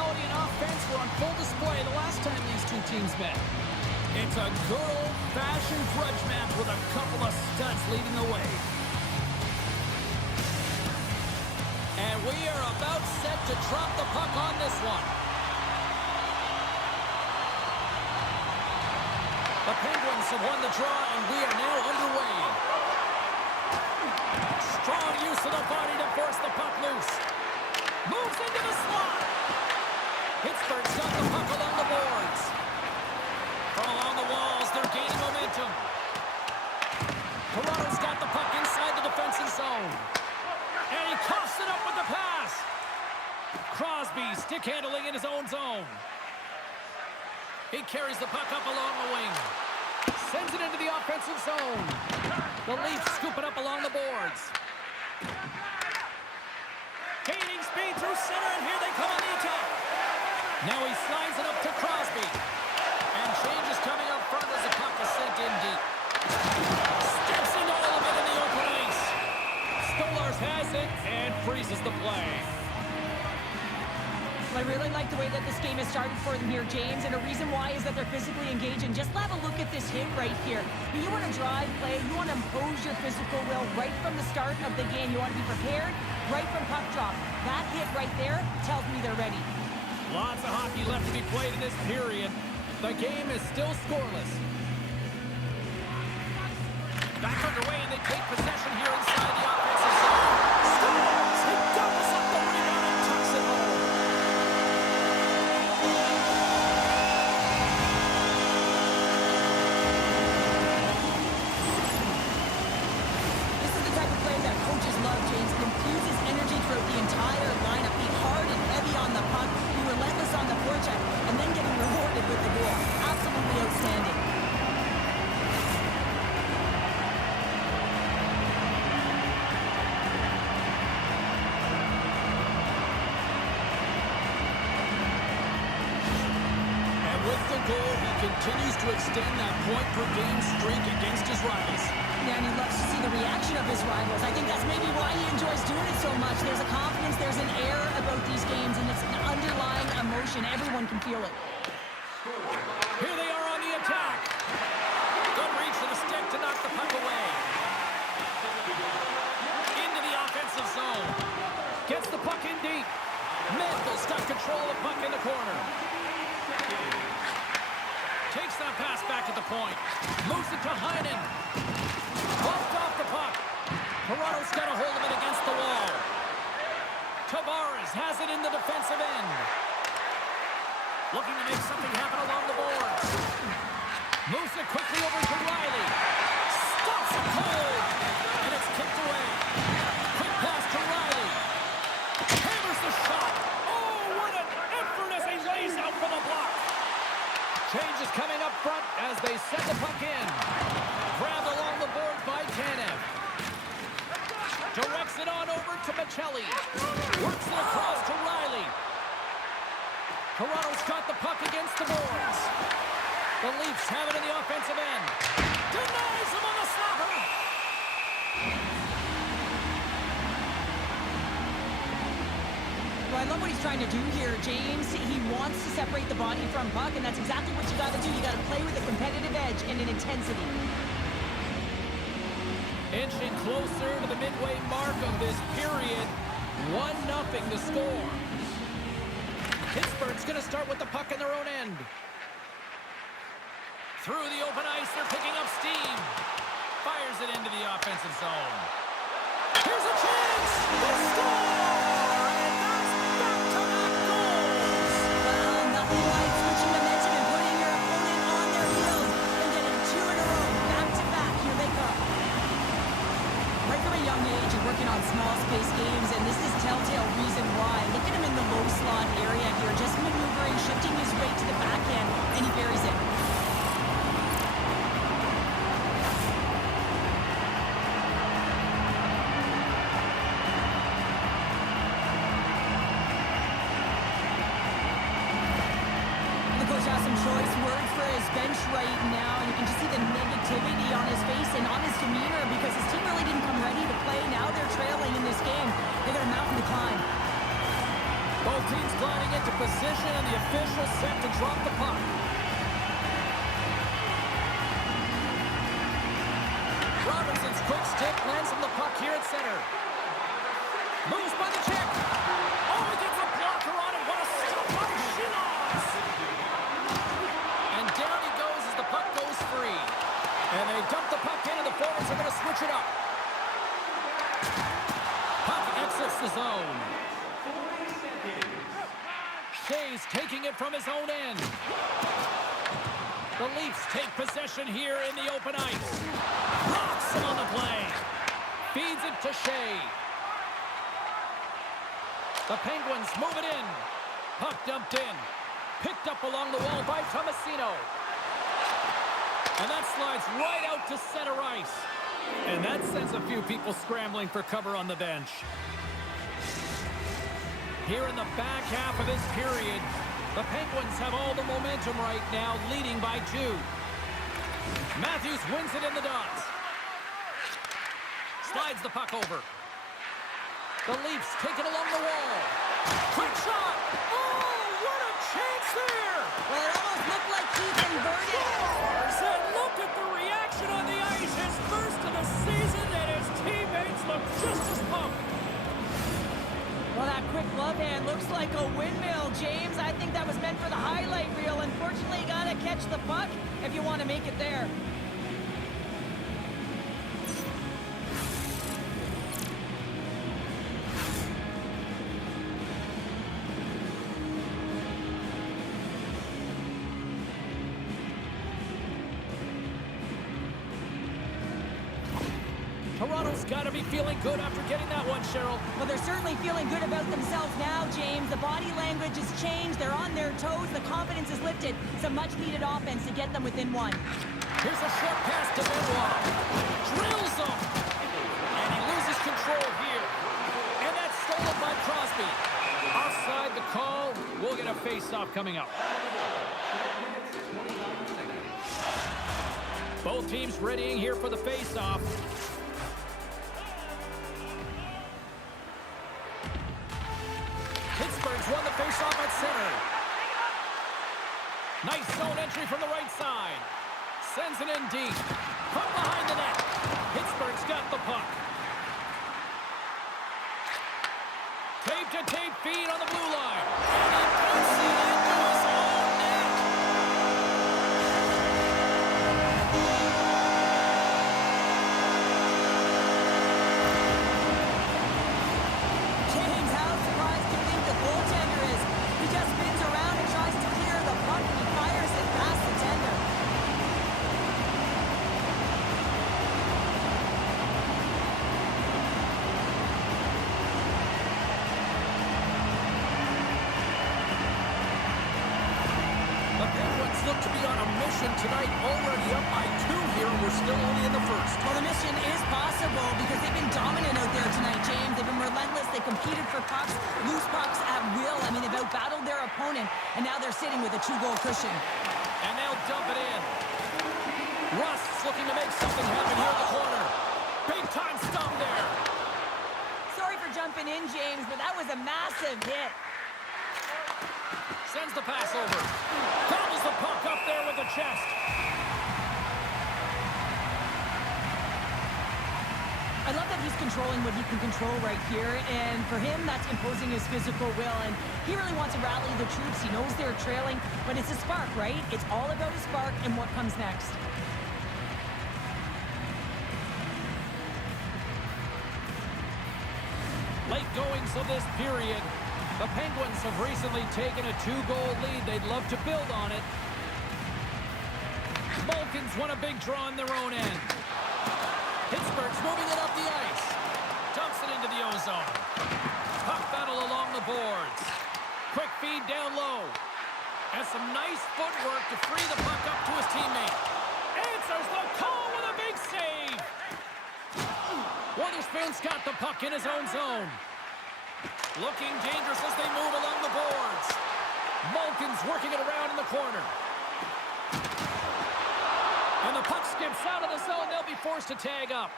physicality and offense were on full display the last time these two teams met. It's a good old-fashioned grudge match with a couple of studs leading the way. And we are about set to drop the puck on this one. The Penguins have won the draw, and we are now underway. Strong use of the body to force the puck loose. Moves into the slot. Pittsburgh's got the puck along the boards. From along the walls, they're gaining momentum. Toronto's got the puck inside the defensive zone. And he coughs it up with the pass. Crosby stick handling in his own zone. He carries the puck up along the wing. Sends it into the offensive zone. The Leafs scoop it up along the boards. Gaining speed through center, and here they come on the attack. Now he slides it up to Crosby. And change is coming up front as the puck is sent in deep. Steps into all of it in the open ice. Stolarz has it and freezes the play. I really like the way that this game has started for them here, James, and the reason why is that they're physically engaged. And just have a look at this hit right here. You want to drive play, you want to impose your physical will right from the start of the game. You want to be prepared right from puck drop. That hit right there tells me they're ready. Lots of hockey left to be played in this period. The game is still scoreless. Back underway, and they take possession here inside the offensive zone. Scores! He doubles up the rebound and tucks it home. This is the type of play that coaches love, James. It infuses energy throughout the entire lineup. Be hard and heavy on the puck, be relentless on the forecheck, and then getting rewarded with the goal. Absolutely outstanding. Continues to extend that point-per-game streak against his rivals. Yeah, and he loves to see the reaction of his rivals. I think that's maybe why he enjoys doing it so much. There's a confidence, there's an air about these games, and it's an underlying emotion. Everyone can feel it. Here they are on the attack. Good reach to the stick to knock the puck away. Into the offensive zone. Gets the puck in deep. Mantle's got control of the puck in the corner. Takes that pass back at the point. Moves it to Heinen. Bumped off the puck. Toronto's got a hold of it against the wall. Tavares has it in the defensive end. Looking to make something happen along the boards. Moves it quickly over to Riley. Stops it cold. And it's kicked away. Quick pass to Riley. Hammers the shot. Oh, what an effort as he lays out for the block. Change is coming up front as they set the puck in. Grabbed along the board by Tanev. Directs it on over to Michelli. Works it across to Riley. Toronto's got the puck against the boards. The Leafs have it in the offensive end. Denies him on the slapper. Well, I love what he's trying to do here, James. He wants to separate the body from puck, and that's exactly what you got to do. You got to play with a competitive edge and an intensity. Inching closer to the midway mark of this period. 1-0 to score. Pittsburgh's going to start with the puck in their own end. Through the open ice, they're picking up steam. Fires it into the offensive zone. Here's a chance! They score! Working on small space games, and this is telltale reason why. Look at him in the low slot area here, just maneuvering, shifting his weight to the backhand, and he buries it. The coach has some choice words for his bench right now, and you can just see the negativity on his face and on his demeanor because his team really didn't come ready to play. Now they're trailing in this game. They got a mountain to climb. Both teams gliding into position, and the official set to drop the puck. Robertson's quick stick lands on the puck here at center. Moves by the check. Oh, he gets a blocker on it. What a stop by Knies. And down he goes as the puck goes free. And they dump the puck in, and the forwards are going to switch it up. Puck exits the zone. Shea's taking it from his own end. The Leafs take possession here in the open ice. Knocks him on the play. Feeds it to Shea. The Penguins move it in. Puck dumped in. Picked up along the wall by Tomasino. And that slides right out to center ice. And that sends a few people scrambling for cover on the bench. Here in the back half of this period, the Penguins have all the momentum right now, leading by 2. Matthews wins it in the dots. Slides the puck over. The Leafs take it along the wall. Quick shot! Oh, what a chance there! Well, it almost looked like he converted. And look at the reaction on the ice. His first of the season, and his teammates look just as pumped. Well, that quick glove hand looks like a windmill, James. I think that was meant for the highlight reel. Unfortunately, you gotta catch the puck if you want to make it there. Toronto's got to be feeling good after getting that one, Cheryl. Well, they're certainly feeling good about themselves now, James. The body language has changed. They're on their toes. The confidence is lifted. Some much-needed offense to get them within 1. Here's a short pass to Benoit. Drills him. And he loses control here. And that's stolen by Crosby. Offside the call. We'll get a face-off coming up. Both teams readying here for the face-off. Pittsburgh's won the face-off at center. Nice zone entry from the right side. Sends it in deep. From behind the net. Pittsburgh's got the puck. Tape-to-tape feed on the blue line. And he puts it into his own net. James, how surprised do you think the goaltender is? He just spins around and tries to clear the puck, and he fires it past the tender. The Penguins look to be on a mission tonight, already up by 2 here, and we're still only in the first. Well, the mission is possible because they've been dominant out there tonight, James. They've been relentless. They competed for pucks, loose pucks at will. I mean, they've outbattled their opponent, and now they're sitting with a 2-goal cushion. And they'll dump it in. Rust's looking to make something happen here in the corner. Big time stop there. Sorry for jumping in, James, but that was a massive hit. Sends the pass over. Gobbles the puck up there with the chest. I love that he's controlling what he can control right here, and for him, that's imposing his physical will, and he really wants to rally the troops. He knows they're trailing, but it's a spark, right? It's all about a spark and what comes next. Late goings of this period. The Penguins have recently taken a 2-goal lead. They'd love to build on it. Malkin's won a big draw in their own end. Pittsburgh's moving it up the ice. Dumps it into the ozone. Puck battle along the boards. Quick feed down low. And some nice footwork to free the puck up to his teammate. Answers the call with a big save. Wotherspoon's got the puck in his own zone. Looking dangerous as they move along the boards. Malkin's working it around in the corner. And the puck skips out of the zone. They'll be forced to tag up.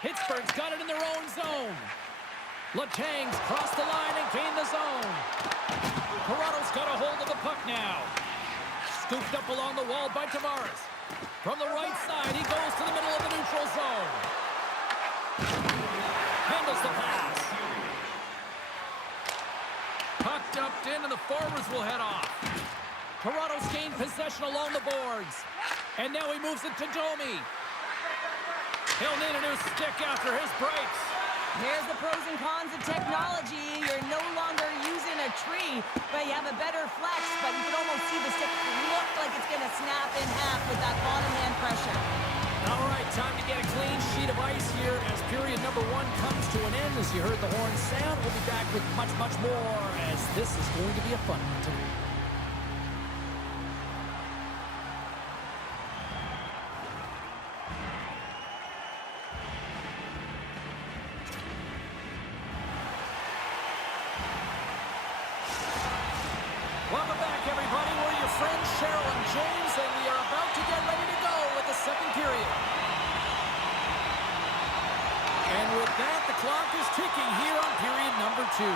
Pittsburgh's got it in their own zone. Letang's crossed the line and gained the zone. Toronto's got a hold of the puck now. Scooped up along the wall by Tavares. From the right side, he goes to the middle of the neutral zone. Handles the pass. Puck dumped in, and the forwards will head off. Toronto's gained possession along the boards. And now he moves it to Domi. He'll need a new stick after his breaks. Here's the pros and cons of technology. You're no longer using a tree, but you have a better flex, but you can almost see the stick look like it's going to snap in half with that bottom hand pressure. All right, time to get a clean sheet of ice here as period number 1 comes to an end. As you heard the horn sound, we'll be back with much, much more as this is going to be a fun one tonight. Welcome back, everybody. We're your friends, Cheryl and James, and we are about to get ready to go with the second period. And with that, the clock is ticking here on period number 2.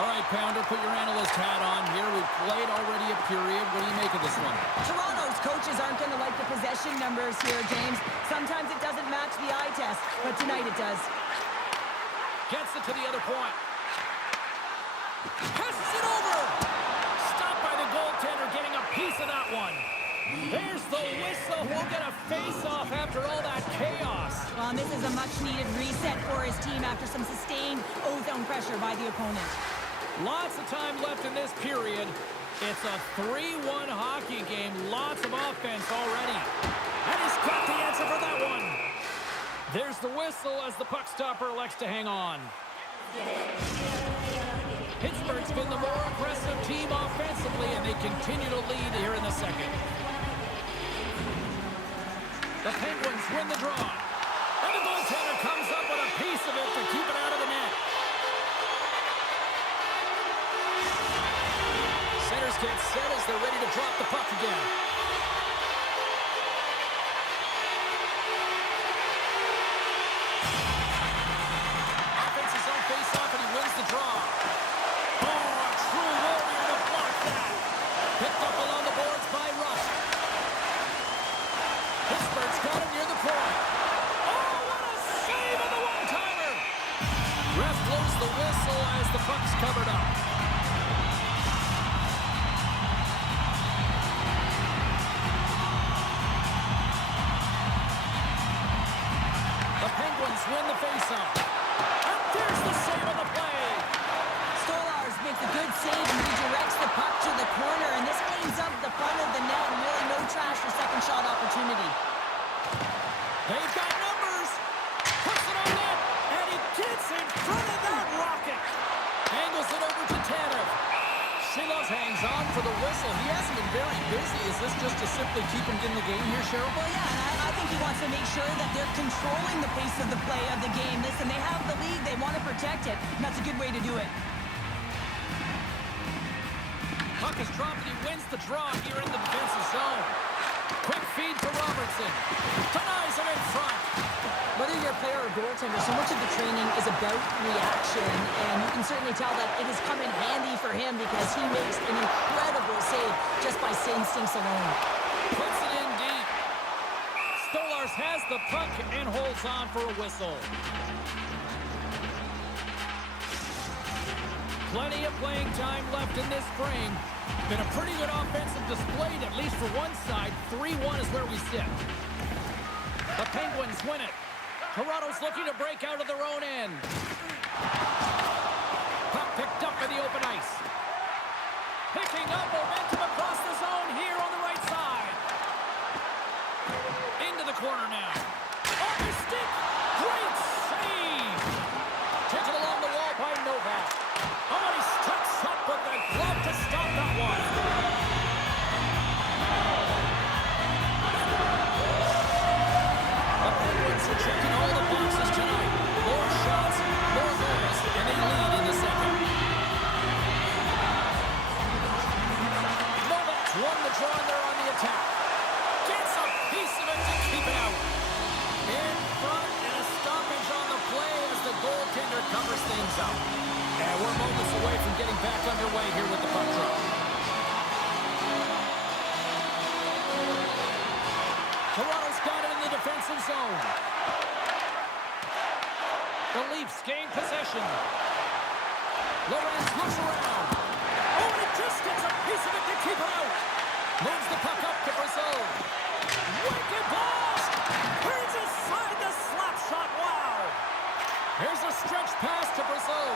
All right, Pounder, put your analyst hat on here. We've played already a period. What do you make of this one? Toronto's coaches aren't going to like the possession numbers here, James. Sometimes it doesn't match the eye test, but tonight it does. Gets it to the other point. Passes it over. Goaltender getting a piece of that one. There's the whistle. We'll get a face-off after all that chaos. Well, this is a much-needed reset for his team after some sustained ozone pressure by the opponent. Lots of time left in this period. It's a 3-1 hockey game. Lots of offense already. And he's got the answer for that one. There's the whistle as the puck stopper elects to hang on. Pittsburgh's been the more aggressive team offensively, and they continue to lead here in the second. The Penguins win the draw. And the goaltender comes up with a piece of it to keep it out of the net. Centers get set as they're ready to drop the puck again. Offense is on face-off, and he wins the draw. Picked up along the boards by Rush. Pittsburgh's got him near the point. Oh, what a save on the one-timer! Ref blows the whistle as the puck's covered up. The Penguins win the faceoff. And there's the save on the play. Makes a good save and redirects the puck to the corner, and this cleans up the front of the net and really no trash for second shot opportunity. They've got numbers. Puts it on net, and he gets in front of that rocket. Angles it over to Tanev. Shilos hangs on for the whistle. He hasn't been very busy. Is this just to simply keep him in the game here, Cheryl? Well, yeah, and I think he wants to make sure that they're controlling the pace of the play of the game. Listen, they have the lead. They want to protect it, and that's a good way to do it. Puck is dropped and he wins the draw here in the defensive zone. Quick feed to Robertson. Knies him in front. Whether you're a player or goaltender, so much of the training is about reaction, and you can certainly tell that it has come in handy for him because he makes an incredible save just by instincts alone. Puts it in deep. Stolarz has the puck and holds on for a whistle. Plenty of playing time left in this frame. Been a pretty good offensive display, at least for one side. 3-1 is where we sit. The Penguins win it. Toronto's looking to break out of their own end. Puck picked up in the open ice. Picking up momentum across the zone here on the right side. Into the corner now. Off the stick. Great save. Taken along the wall by Novak. Oh, he steps up with the glove to stop that one. The Penguins are checking all the boxes tonight. More shots, more goals, and they lead in the second. Novak's won the draw and they're on the attack. Gets a piece of it to keep it out. In front and a stoppage on the play as the goaltender covers things. things up. And we're moments away from getting back underway here with the puck drop. Toronto's got it in the defensive zone. The Leafs gain possession. Lawrence looks around. Oh, and he just gets a piece of it to keep it out. Moves the puck up to Brazeau. Wicked blast! Turns aside the slap shot. Wow! Here's a stretch pass to Brazeau.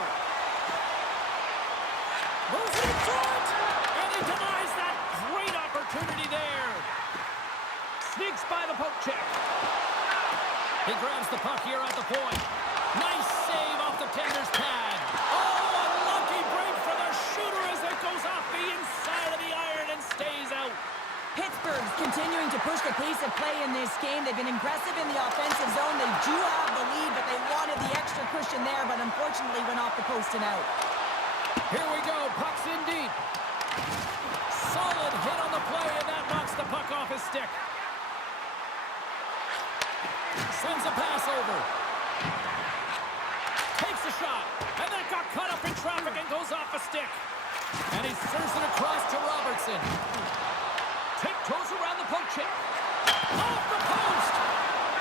Moves it in front! And he denies that great opportunity there. Sneaks by the poke check. He grabs the puck here at the point. Nice save off the tender's pad. Oh, a lucky break for the shooter as it goes off the inside of the iron and stays out. Pittsburgh's continuing to push the pace of play in this game. They've been aggressive in the offensive zone. They do have the lead, but they wanted the extra cushion there, but unfortunately went off the post and out. Here we go. Puck's in deep. Solid hit on the play, and that knocks the puck off his stick. Sends a pass over. Takes a shot. And that got caught up in traffic and goes off a stick. And he serves it across to Robertson. Tiptoes around the poke check. Off the post!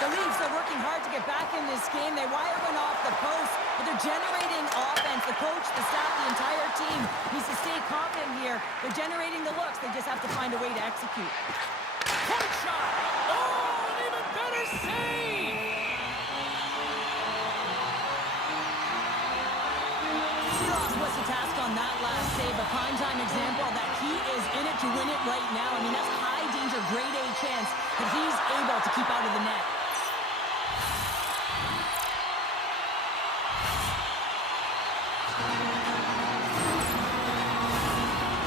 The Leafs are working hard to get back in this game. They wire one off the post, but they're generating offense. The coach, the staff, the entire team needs to stay confident here. They're generating the looks. They just have to find a way to execute. Point shot! Oh, an even better save! Seeloff was the task on that last save. A prime-time example that he is in it to win it right now. I mean, that's high danger, grade A chance that he's able to keep out of the net.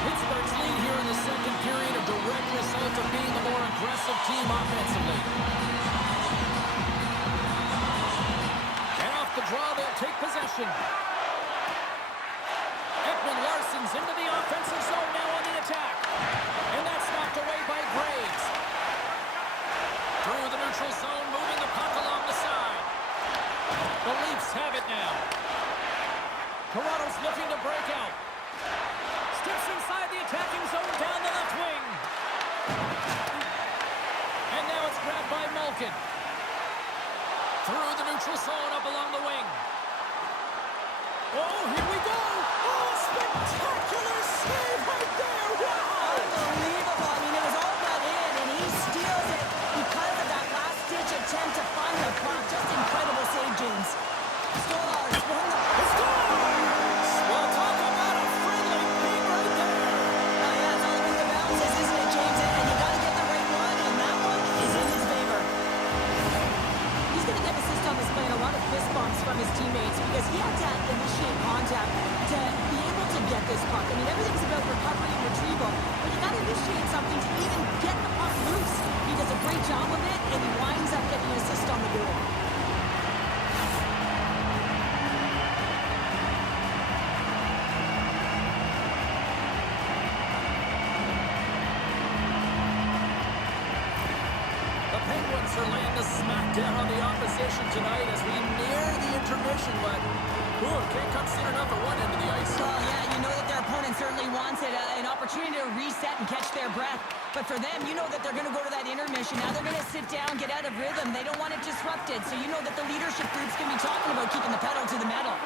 Pittsburgh's lead here in the second period, a direct result of being the more aggressive team offensively. And off the draw, they'll take possession. Larson's into the offensive zone now on the attack. And that's knocked away by Graves. Through the neutral zone, moving the puck along the side. The Leafs have it now. Toronto's looking to break out. Steps inside the attacking zone down the left wing. And now it's grabbed by Malkin. Through the neutral zone up along the wing. Oh, here we go! Oh, spectacular save right there! Wow! Unbelievable. I mean, it was all got in, and he steals it because of that last-ditch attempt to find the puck. Just incredible save, James. Stolarz won the puck. Scores! Well, talk about a friendly beat right there! Yeah, it's all about the bounces, isn't it, James? And you got to get the right one, and that one is in his favor. He's going to get assist on this play and a lot of fist bumps from his teammates because he had to initiate contact to be able to get this puck. I mean, everything's about recovery and retrieval, but you got to initiate something to even get the puck loose. He does a great job of it, and he winds up getting an assist on the goal. The Penguins are laying the smackdown on the opposition tonight as we near the intermission, but can't come soon enough at one end of the ice. Well, yeah, you know that their opponent certainly wants it, an opportunity to reset and catch their breath. But for them, you know that they're going to go to that intermission. Now they're going to sit down, get out of rhythm. They don't want it disrupted. So you know that the leadership group's going to be talking about keeping the pedal to the metal.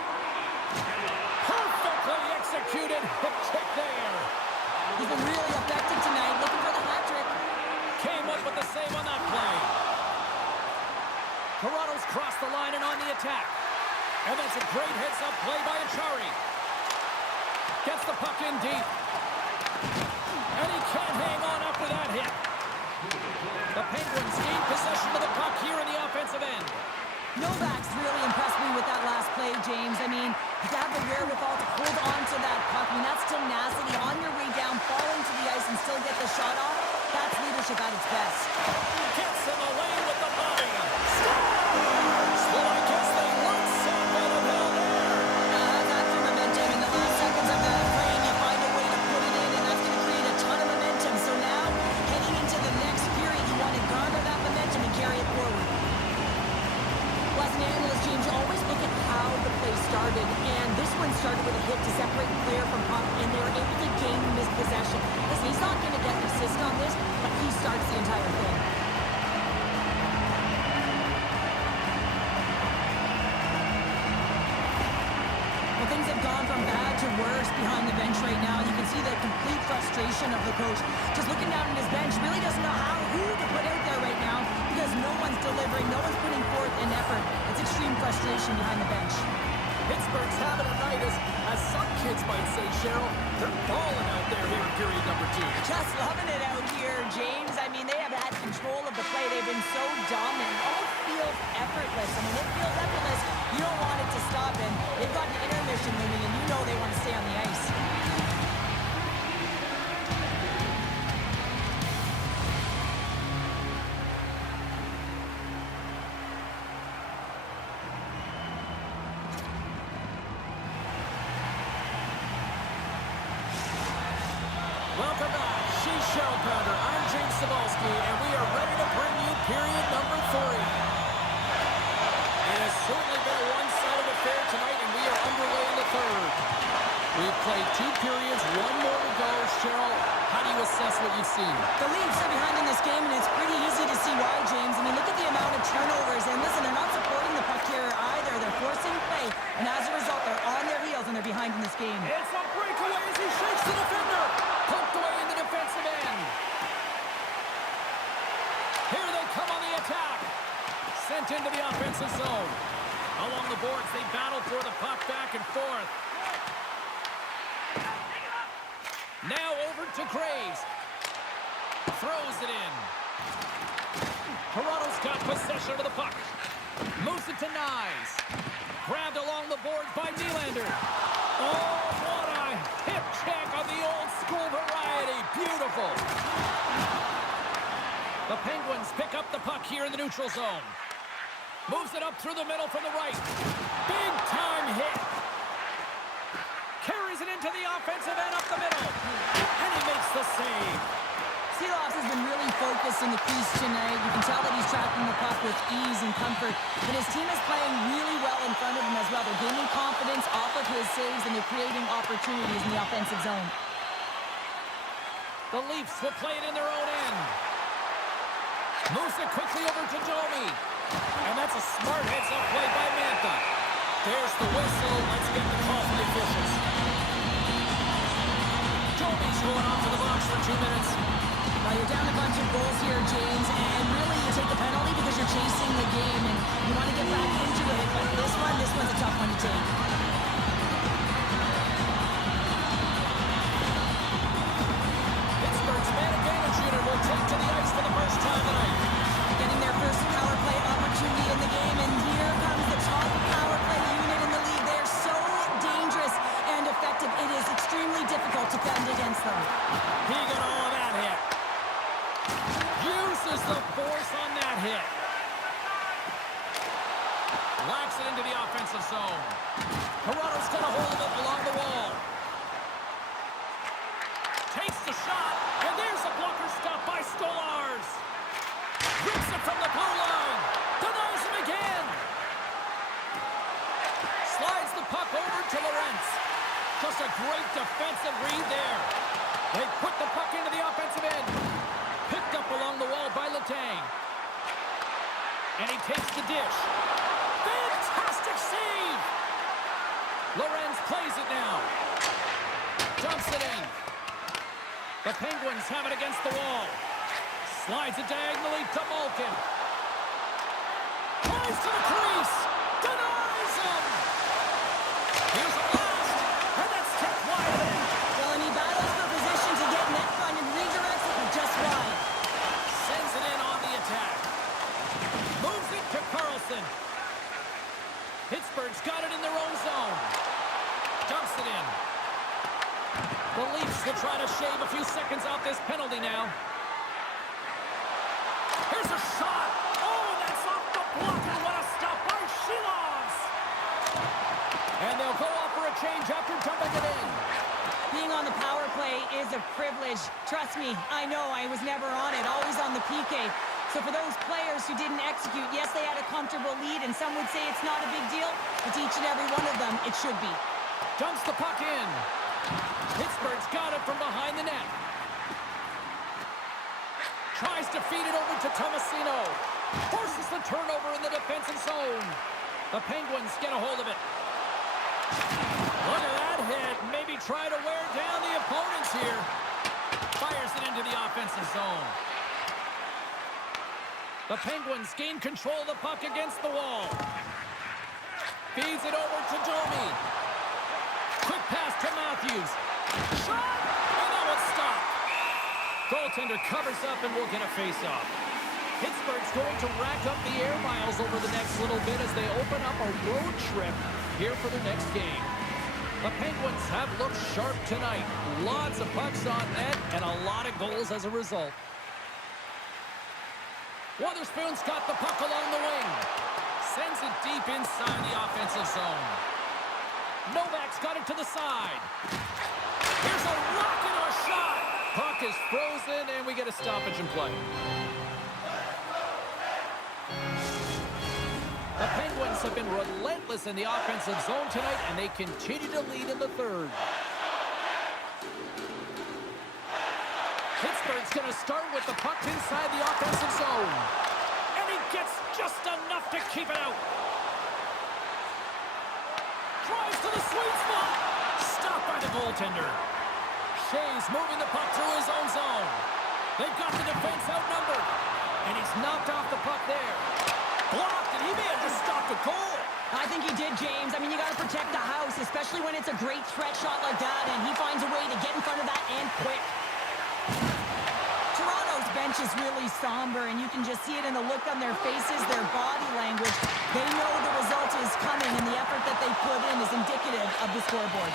Perfectly executed hip check there. He's been really effective tonight, looking for the hat trick. Came up with the save on that play. Toronto's crossed the line and on the attack. And that's a great heads-up play by Achari. Gets the puck in deep. And he can't hang on after that hit. The Penguins gain possession of the puck here in the offensive end. Novak's really impressed me with that last play, James. I mean, to have the wherewithal to hold on to that puck, I mean, that's tenacity on your way down, falling to the ice and still get the shot off. That's leadership at its best. Gets him away with the body. Scores! Well, I guess they weren't so bad of hell there. That's your momentum. In the last seconds of the frame, you find a way to put it in, and that's going to create a ton of momentum. So now, heading into the next period, you want to garner that momentum and carry it forward. Well, as an analyst, James, you always look at how the play started, and to worse behind the bench right now. You can see the complete frustration of the coach. Just looking down at his bench, really doesn't know who to put out there right now because no one's delivering, no one's putting forth an effort. It's extreme frustration behind the bench. Pittsburgh's having a night, as some kids might say, Cheryl. They're balling out there here in period number 2. Just loving it out here, James. I mean, they have had control of the play. They've been so dominant. It almost feels effortless. I mean, it feels effortless. You don't want it to stop, and they've got an intermission looming, and you know they want to stay on the ice. Welcome back. She's Cheryl Pounder. I'm James Cebulski, and we are ready to bring you period number 3. It has certainly been a one-sided affair tonight, and we are underway in the 3rd. We've played 2 periods, 1 more to go. Cheryl, how do you assess what you've seen? The Leafs are behind in this game, and it's pretty easy to see why, James. I mean, look at the amount of turnovers, and listen, they're not supporting the puck here either. They're forcing play, and as a result, they're on their heels, and they're behind in this game. It's a breakaway as he shakes the defender. Poked away in the defensive end. Here they come on the attack. Sent into the offensive zone. Along the boards, they battle for the puck back and forth. Now over to Graves. Throws it in. Toronto's got possession of the puck. Moves it to Knies. Grabbed along the boards by Nylander. Oh, what a hip check of the old school variety. Beautiful. The Penguins pick up the puck here in the neutral zone. Moves it up through the middle from the right. Big time hit. Carries it into the offensive end up the middle. And he makes the save. Seeloff has been really focused in the crease tonight. You can tell that he's tracking the puck with ease and comfort. But his team is playing really well in front of him as well. They're gaining confidence off of his saves, and they're creating opportunities in the offensive zone. The Leafs will play it in their own end. Moves it quickly over to Domi. And that's a smart heads-up play by Mantha. There's the whistle. Let's get the call from the officials. Domi's going off to the box for 2 minutes. Now you're down a bunch of goals here, James, and really you take the penalty because you're chasing the game and you want to get back into it. But this one's a tough one to take. Pittsburgh's man advantage unit will take to the ice for the first time tonight. Getting their first power play opportunity in the game, and here comes the top power play unit in the league. They're so dangerous and effective. It is extremely difficult to defend against them. He got all of that hit. Uses the force on that hit. Locks it into the offensive zone. Toronto's got a hold of it along the wall. Takes the shot, and there's a blocker stop by Stolars. Rips it from the blue line. Denies him again. Slides the puck over to Lorentz. Just a great defensive read there. They put the puck into the offensive end. Picked up along the wall by Letang. And he takes the dish. Fantastic save! Lorenz plays it now. Dumps it in. The Penguins have it against the wall. Slides it diagonally to Malkin. Tries to the crease. Denies him! Here's a blast. And that's tipped wide in. Well, and he battles for position to get net front and redirects it just wide. Sends it in on the attack. Moves it to Karlsson. Pittsburgh's got it in their own zone. Dumps it in. The Leafs will try to shave a few seconds off this penalty now. Here's a shot. Oh, that's off the block, and what a stop by Shilovs. And they'll go off for a change after dumping it in. Being on the power play is a privilege. Trust me, I know I was never on it, always on the PK. So for those players who didn't execute, yes, they had a comfortable lead, and some would say it's not a big deal, but to each and every one of them, it should be. Dumps the puck in. Pittsburgh's got it from behind the net. Tries to feed it over to Tomasino. Forces the turnover in the defensive zone. The Penguins get a hold of it. Look at that Good hit. Maybe try to wear down the opponents here. Fires it into the offensive zone. The Penguins gain control of the puck against the wall. Feeds it over to Domi. Quick pass to Matthews. Shot! And that one's stopped. Goaltender covers up and will get a face-off. Pittsburgh's going to rack up the air miles over the next little bit as they open up a road trip here for their next game. The Penguins have looked sharp tonight. Lots of pucks on net and a lot of goals as a result. Wotherspoon's got the puck along the wing. Sends it deep inside the offensive zone. Novak's got it to the side. Here's a rocket of a shot. Puck is frozen, and we get a stoppage in play. The Penguins have been relentless in the offensive zone tonight, and they continue to lead in the third. Pittsburgh's going to start with the puck inside the offensive zone. And he gets just enough to keep it out. Drives to the sweet spot. Stopped by the goaltender. Shea's moving the puck through his own zone. They've got the defense outnumbered. And he's knocked off the puck there. Blocked, and he may have just stopped a goal. I think he did, James. I mean, you got to protect the house, especially when it's a great threat shot like that, and he finds a way to get in front of that and quick. Toronto's bench is really somber, and you can just see it in the look on their faces, their body language. They know the result is coming, and the effort that they put in is indicative of the scoreboard.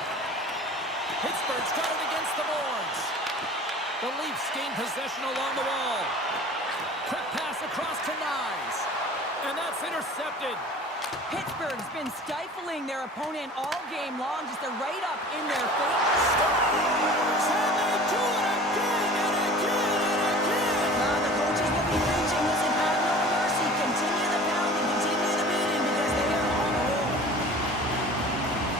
Pittsburgh's got it against the boards. The Leafs gain possession along the wall. Quick pass across to Knies. And that's intercepted. Pittsburgh's been stifling their opponent all game long, just right up in their face. Scores! And they do it again and again and again! The coaches will be preaching, listen, have no mercy. Continue the pounding, continue the beating, because they are on a roll.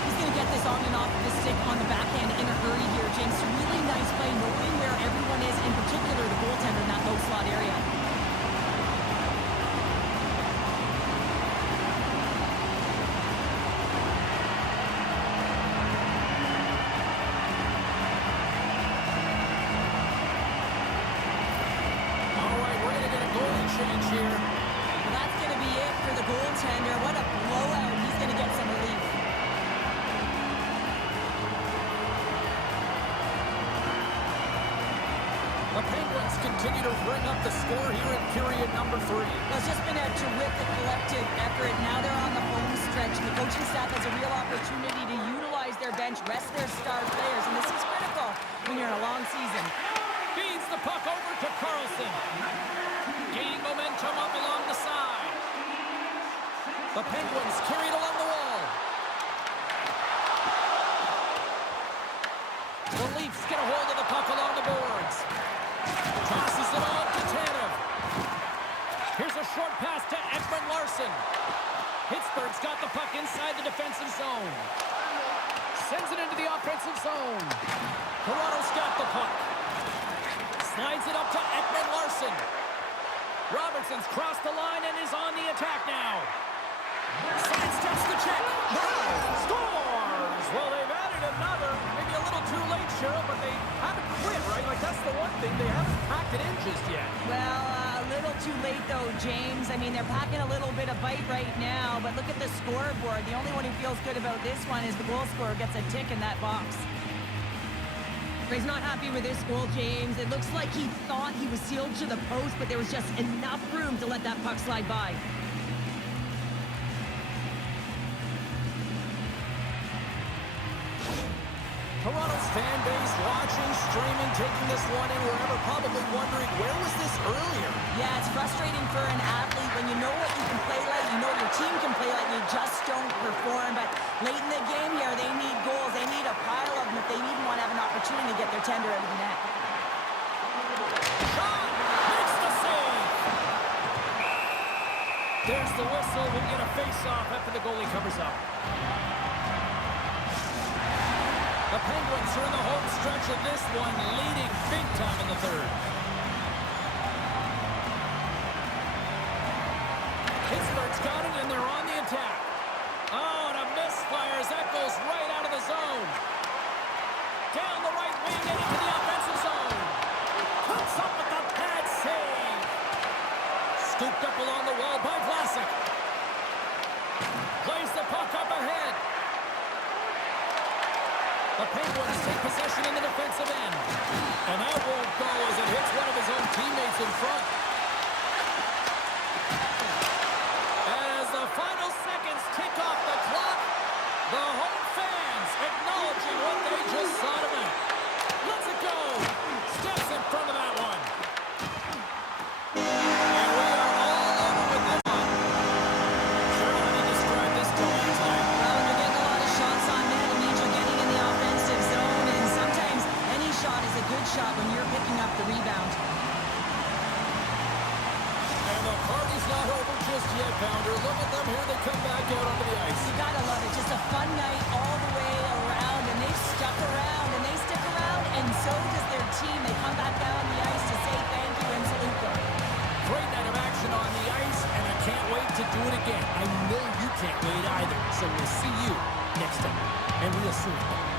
He's going to get this on and off of the stick on the backhand in a hurry here, James. Really nice play, knowing where everyone is, in particular the goaltender in that low slot area. Continue to bring up the score here in period number 3. Well, it's just been a terrific collective effort. Now they're on the home stretch. The coaching staff has a real opportunity to utilize their bench, rest their star players, and this is critical when you're in a long season. Feeds the puck over to Karlsson. Gaining momentum up along the side. The Penguins carry it along the wall. The Leafs get a hold of the puck along the boards. Tosses it on to Tanev. Here's a short pass to Ekman Larsson. Pittsburgh's got the puck inside the defensive zone. Sends it into the offensive zone. Toronto's got the puck. Slides it up to Ekman Larsson. Robertson's crossed the line and is on the attack now. Sidesteps the check. Scores! Well, they've added another. Maybe a little too late, Cheryl, but they haven't quit, right? Like, that's the one thing. They haven't packed it in just yet. Well, a little too late, though, James. I mean, they're packing a little bit of bite right now, but look at the scoreboard. The only one who feels good about this one is the goal scorer gets a tick in that box. He's not happy with this goal, James. It looks like he thought he was sealed to the post, but there was just enough room to let that puck slide by. Toronto's fan base watching, streaming, taking this one in wherever, probably wondering, where was this earlier? Yeah, it's frustrating for an athlete when you know what you can play like, you know your team can play like, you just don't perform. But late in the game here, they need goals. They need a pile of them if they even want to have an opportunity to get their tender over the net. Shot! Makes the save! There's the whistle. We'll get a face-off after the goalie covers up. The Penguins are in the home stretch of this one, leading big time in the third. Pittsburgh's got it, and they're on the attack. Oh, and a misfire as that goes right out of the zone. down the right wing and into the offensive zone. Comes up with the pad save. Scooped up along the wall by Vlasic. Plays the puck up ahead. The Penguins take possession in the defensive end. And that won't go as it hits one of his own teammates in front. As the final seconds tick off the clock, the home fans acknowledging what they just saw tonight. Let's it go. Steps in front of that one. And we are all over with this one. Sure, how do you describe this goal tonight? Well, when you're getting a lot of shots on net, it means you're getting in the offensive zone, and sometimes any shot is a good shot when you're picking up the rebound. And the party's not over just yet, Pounder. Look at them here. They come back out onto the ice. You gotta love it. Just a fun night all the way around, and they've stuck around, and they stick around, and so does their team. They come back down the ice to say thank you and salute them. Great night of action on the ice, and I can't wait to do it again. I know you can't wait either. So we'll see you next time. And we'll see you.